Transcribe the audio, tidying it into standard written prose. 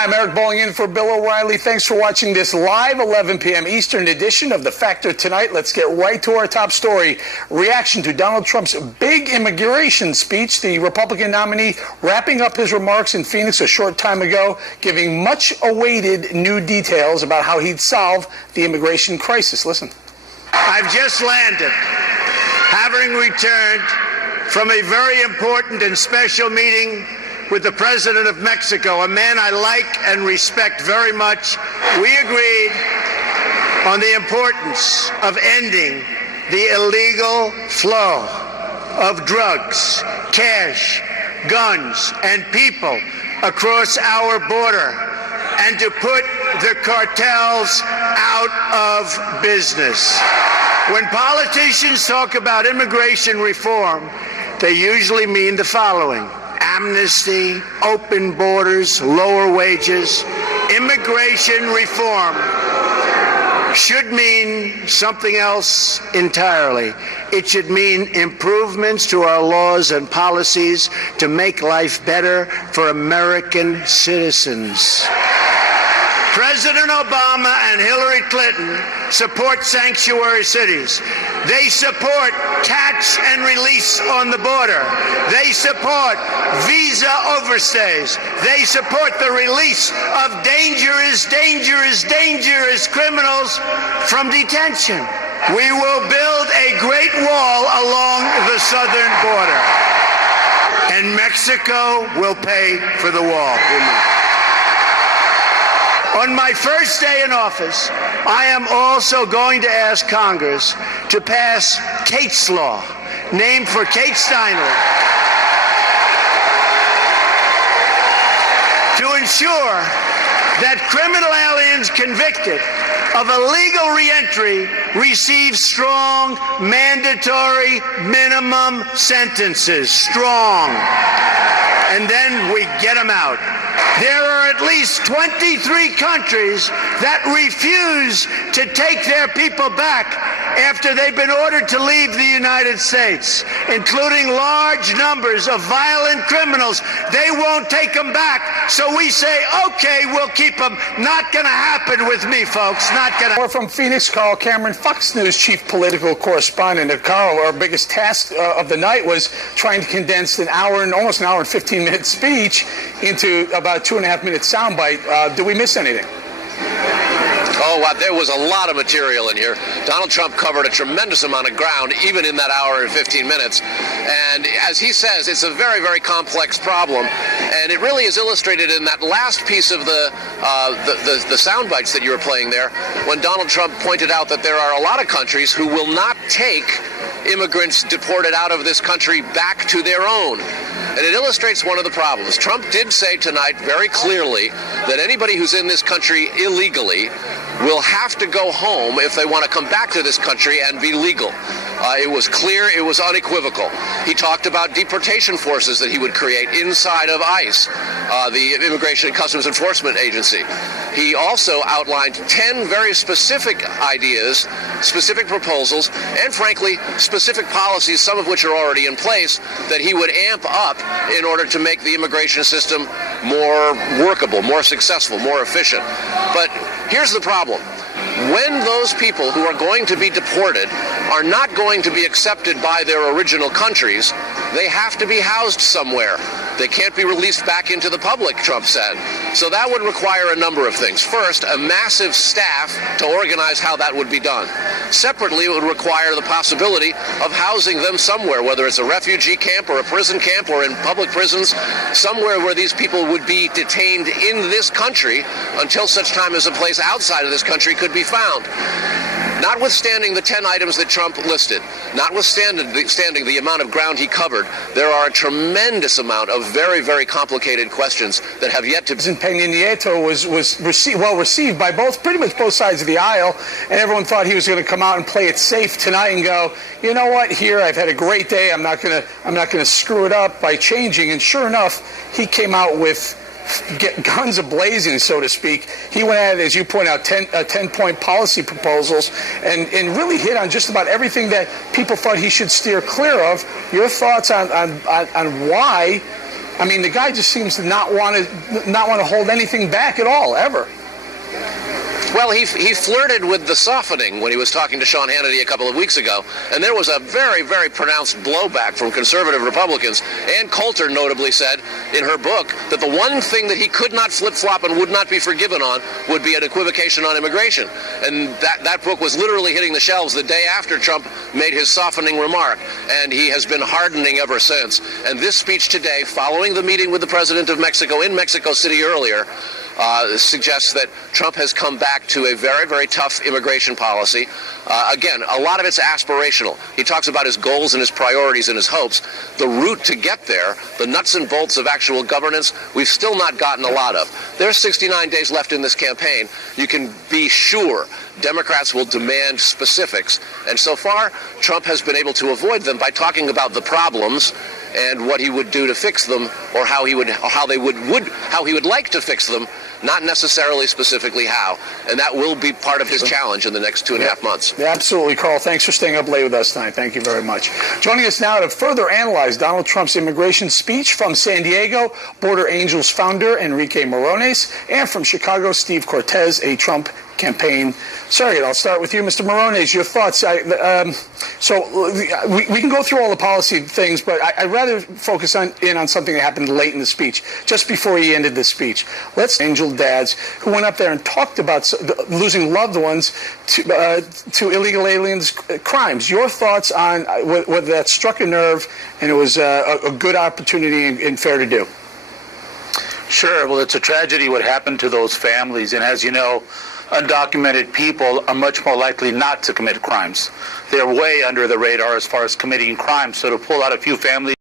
Hi, I'm Eric Bowling in for Bill O'Reilly. Thanks for watching this live 11 p.m. Eastern edition of The Factor Tonight. Let's get right to our top story. Reaction to Donald Trump's big immigration speech. The Republican nominee wrapping up his remarks in Phoenix a short time ago, giving much awaited new details about how he'd solve the immigration crisis. Listen. I've just landed, having returned from a very important and special meeting with the President of Mexico, a man I like and respect very much. We agreed on the importance of ending the illegal flow of drugs, cash, guns, and people across our border, and to put the cartels out of business. When politicians talk about immigration reform, they usually mean the following: amnesty, open borders, lower wages. Immigration reform should mean something else entirely. It should mean improvements to our laws and policies to make life better for American citizens. President Obama and Hillary Clinton support sanctuary cities. They support catch and release on the border. They support visa overstays. They support the release of dangerous criminals from detention. We will build a great wall along the southern border, and Mexico will pay for the wall. On my first day in office, I am also going to ask Congress to pass Kate's Law, named for Kate Steinle, to ensure that criminal aliens convicted of illegal reentry receive strong, mandatory minimum sentences. Strong. And then we get them out. There are at least 23 countries that refuse to take their people back after they've been ordered to leave the United States, including large numbers of violent criminals. They won't take them back, so we say, okay, we'll keep them. Not going to happen with me, folks. Not going to. More from Phoenix, Carl Cameron, Fox News chief political correspondent. Carl, our biggest task of the night was trying to condense almost an hour and 15-minute speech into about 2.5-minute soundbite. Did we miss anything? Oh, wow, there was a lot of material in here. Donald Trump covered a tremendous amount of ground, even in that hour and 15 minutes. And as he says, it's a very, very complex problem. And it really is illustrated in that last piece of the sound bites that you were playing there, when Donald Trump pointed out that there are a lot of countries who will not take immigrants deported out of this country back to their own. And it illustrates one of the problems. Trump did say tonight very clearly that anybody who's in this country illegally will have to go home if they want to come back to this country and be legal. It was clear, it was unequivocal. He talked about deportation forces that he would create inside of ICE, the Immigration and Customs Enforcement Agency. He also outlined 10 very specific ideas, specific proposals, and frankly, specific policies, some of which are already in place, that he would amp up in order to make the immigration system more workable, more successful, more efficient. But here's the problem. When those people who are going to be deported are not going to be accepted by their original countries, they have to be housed somewhere. They can't be released back into the public, Trump said. So that would require a number of things. First, a massive staff to organize how that would be done. Separately, it would require the possibility of housing them somewhere, whether it's a refugee camp or a prison camp or in public prisons, somewhere where these people would be detained in this country until such time as a place outside of this country could be found. Notwithstanding the 10 items that Trump listed, notwithstanding the amount of ground he covered, there are a tremendous amount of very, very complicated questions that have yet to be. Peña Nieto was well received by pretty much both sides of the aisle, and everyone thought he was going to come out and play it safe tonight and go, you know what, here, I've had a great day, I'm not going to screw it up by changing. And sure enough, he came out with guns a-blazing, so to speak. He went at it, as you point out, 10-point policy proposals and really hit on just about everything that people thought he should steer clear of. Your thoughts on why I mean, the guy just seems to not want to hold anything back at all, ever. Well, he flirted with the softening when he was talking to Sean Hannity a couple of weeks ago, and there was a very, very pronounced blowback from conservative Republicans. Ann Coulter notably said in her book that the one thing that he could not flip-flop and would not be forgiven on would be an equivocation on immigration. And that book was literally hitting the shelves the day after Trump made his softening remark, and he has been hardening ever since. And this speech today, following the meeting with the president of Mexico in Mexico City earlier, suggests that Trump has come back to a very, very tough immigration policy. Again, a lot of it's aspirational. He talks about his goals and his priorities and his hopes. The route to get there, the nuts and bolts of actual governance, we've still not gotten a lot of. There's 69 days left in this campaign. You can be sure Democrats will demand specifics. And so far, Trump has been able to avoid them by talking about the problems and what he would do to fix them, or how he would like to fix them, not necessarily specifically how. And that will be part of his challenge in the next 2.5 months. Yeah, absolutely, Carl. Thanks for staying up late with us tonight. Thank you very much. Joining us now to further analyze Donald Trump's immigration speech from San Diego, Border Angels founder Enrique Morones, and from Chicago, Steve Cortez, a Trump campaign surrogate. I'll start with you, Mr. Morones. Your thoughts. We can go through all the policy things, but I'd rather focus in on something that happened late in the speech, just before he ended the speech. Let's angel dads who went up there and talked about losing loved ones to illegal aliens' crimes. Your thoughts on whether that struck a nerve and it was a good opportunity and fair to do? Sure. Well, it's a tragedy what happened to those families, and as you know, undocumented people are much more likely not to commit crimes. They're way under the radar as far as committing crimes. So to pull out a few families